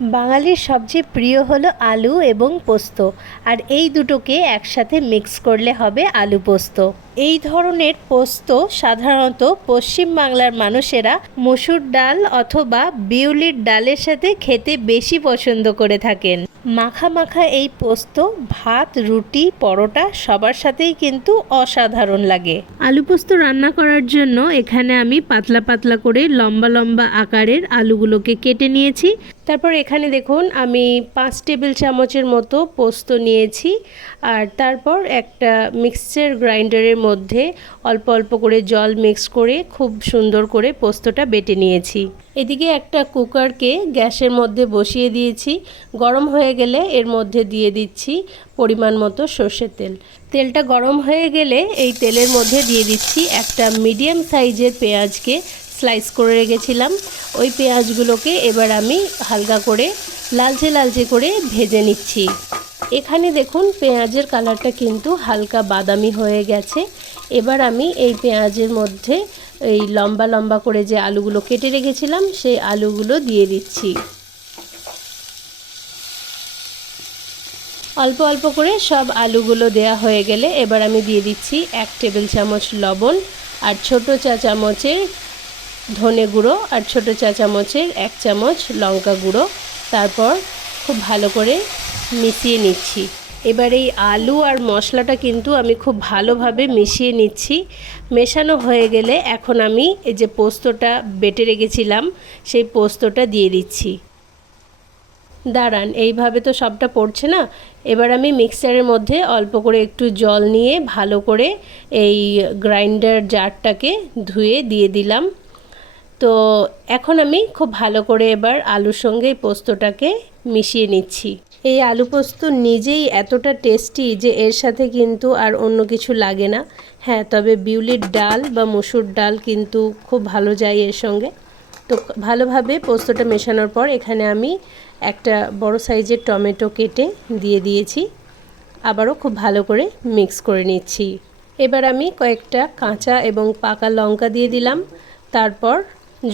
বাঙালির সবচেয়ে প্রিয় হলো আলু এবং পোস্ত, আর এই দুটোকে একসাথে মিক্স করলে হবে আলু পোস্ত। এই ধরনের পোস্ত সাধারণত পশ্চিম বাংলার মানুষেরা মসুর ডাল অথবা বিউলির ডালের সাথে খেতে বেশি পছন্দ করে থাকেন। মাখা মাখা এই পোস্ত, ভাত, রুটি, পরোটা সবার সাথেই কিন্তু অসাধারণ লাগে। আলু পোস্ত রান্না করার জন্য এখানে আমি পাতলা পাতলা করে লম্বা লম্বা আকারের আলুগুলোকে কেটে নিয়েছি। তারপর এখানে দেখুন, আমি পাঁচ টেবিল চামচের মতো পোস্ত নিয়েছি। আর তারপর একটা মিক্সচার গ্রাইন্ডারের মধ্যে অল্প অল্প করে জল মিক্স করে খুব সুন্দর করে পোস্তটা বেটে নিয়েছি। এদিকে একটা কুকারকে গ্যাসের মধ্যে বসিয়ে দিয়েছি। গরম হয়ে গেলে এর মধ্যে দিয়ে দিচ্ছি পরিমাণ মতো সর্ষের তেল। তেলটা গরম হয়ে গেলে এই তেলের মধ্যে দিয়ে দিচ্ছি একটা মিডিয়াম সাইজের পেঁয়াজকে স্লাইস করে রেখেছিলাম। ওই পেঁয়াজগুলোকে এবার আমি হালকা করে লালচে লালচে করে ভেজে নিচ্ছি। এখানে দেখুন পেঁয়াজের কালারটা কিন্তু হালকা বাদামি হয়ে গেছে। এবার আমি এই পেঁয়াজের মধ্যে এই লম্বা লম্বা করে যে আলুগুলো কেটে রেখেছিলাম, সেই আলুগুলো দিয়ে দিচ্ছি। অল্প অল্প করে সব আলুগুলো দেয়া হয়ে গেলে এবার আমি দিয়ে দিচ্ছি এক টেবিল চামচ লবণ আর ছোট চা চামচের ধনে গুঁড়ো আর ছোট চা চামচের এক চামচ লঙ্কা গুঁড়ো। তারপর খুব ভালো করে মিশিয়ে নিচ্ছি। এবার এই আলু আর মশলাটা কিন্তু আমি খুব ভালোভাবে মিশিয়ে নিচ্ছি। মেশানো হয়ে গেলে এখন আমি এই যে পোস্তটা বেটে রেখেছিলাম, সেই পোস্তটা দিয়ে দিচ্ছি। দাঁড়ান, এইভাবে তো সবটা পড়ছে না? এবার আমি মিক্সচারের মধ্যে অল্প করে একটু জল নিয়ে ভালো করে এই গ্রাইন্ডার জারটাকে ধুয়ে দিয়ে দিলাম। তো এখন আমি খুব ভালো করে এবার আলুর সঙ্গে পোস্তটাকে মিশিয়ে নিচ্ছি। এই আলু পোস্ত নিজেই এতটা টেস্টি যে এর সাথে কিন্তু আর অন্য কিছু লাগে না। হ্যাঁ তবে বিউলির ডাল বা মসুর ডাল কিন্তু খুব ভালো যায় এর সঙ্গে। তো ভালোভাবে পোস্তটা মেশানোর পর এখানে আমি একটা বড় সাইজের টমেটো কেটে দিয়ে দিয়েছি। আবারও খুব ভালো করে মিক্স করে নিচ্ছি। এবার আমি কয়েকটা কাঁচা এবং পাকা লঙ্কা দিয়ে দিলাম। তারপর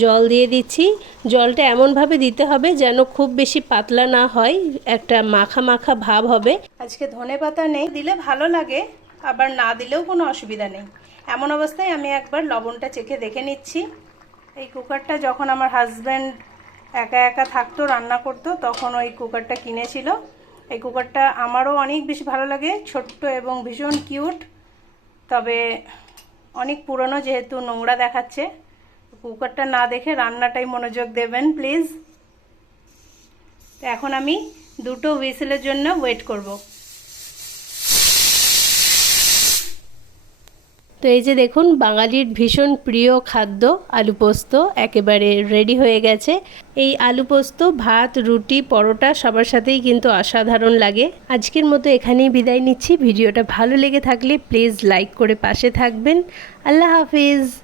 জল দিয়ে দিচ্ছি। জলটা এমনভাবে দিতে হবে যেন খুব বেশি পাতলা না হয়, একটা মাখা মাখা ভাব হবে। আজকে ধনে পাতা নেই, দিলে ভালো লাগে, আবার না দিলেও কোনো অসুবিধা নেই। এমন অবস্থায় আমি একবার লবণটা চেখে দেখে নিচ্ছি। এই কুকারটা যখন আমার হাজব্যান্ড একা একা থাকতো, রান্না করতো, তখন ওই কুকারটা কিনেছিল। এই কুকারটা আমারও অনেক বেশি ভালো লাগে, ছোট্ট এবং ভীষণ কিউট তবে অনেক পুরনো যেহেতু নোংরা দেখাচ্ছে কুকারটা না দেখে রান্নাটাই মনোযোগ দেবেন, প্লিজ। এখন আমি দুটো হুইসেলের জন্য ওয়েট করব। তো এই যে দেখুন, বাঙালির ভীষণ প্রিয় খাদ্য আলু পোস্ত, একেবারে রেডি হয়ে গেছে। এই আলু পোস্ত, ভাত, রুটি, পরোটা সবার সাথেই কিন্তু অসাধারণ লাগে। আজকের মতো এখানেই বিদায় নিচ্ছি। ভিডিওটা ভালো লেগে থাকলে প্লিজ লাইক করে পাশে থাকবেন। আল্লাহ হাফিজ।